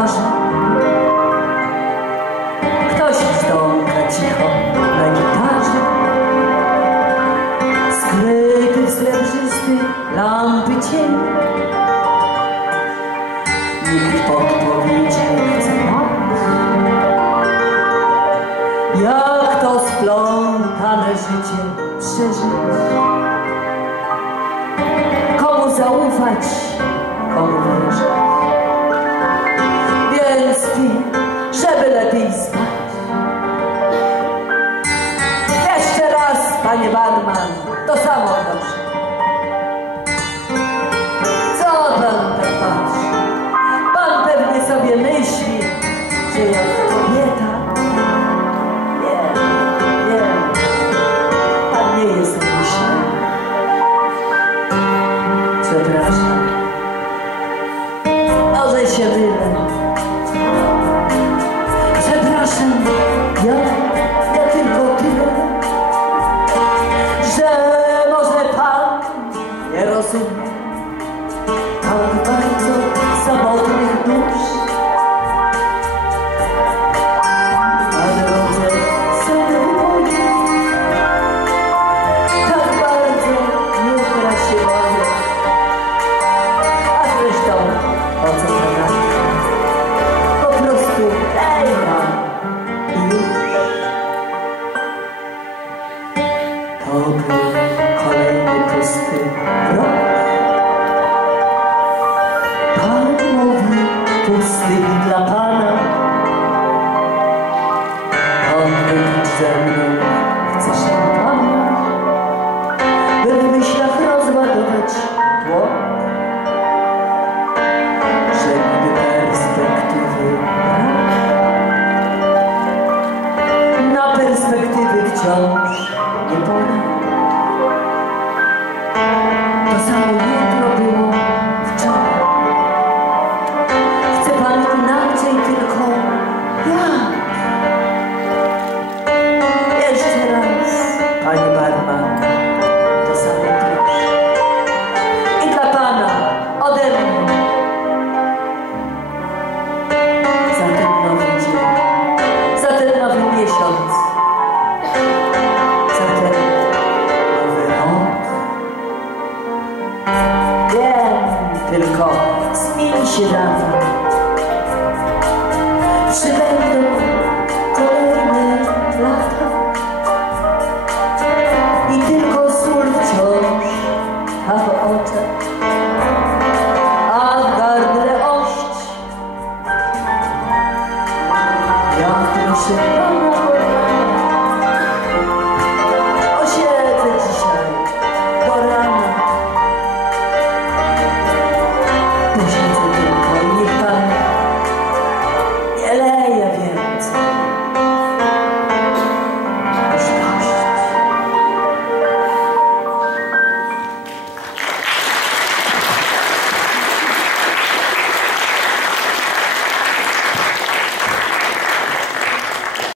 twarzy. Ktoś wstąka cicho na gitarze. Skryty w srebrzysty lampy cień. Nikt podpowiedzi nie chce. Jak to splątane życie przeżyć? Komu zaufać, komu wierzyć? Żeby lepiej spać. Jeszcze raz, panie barman, to samo proszę. Co pan tak patrzy? Pan pewnie sobie myśli, że jak kobieta... Nie, nie, pan nie jest myślny. Przepraszam. Może się mylę. Przepraszam, ja, Kolejny pusty rok. Pan mówi pusty dla Pana. Wypić ze mną chce szampana, by w rozładować tłok. Że niby perspektywy. Na perspektywy wciąż Wiem tylko, zmieni się rano. Czy będą kolejne lata? I tylko sól wciąż, a w oczach, a w gardle ość. Jak proszę Pana Christmas.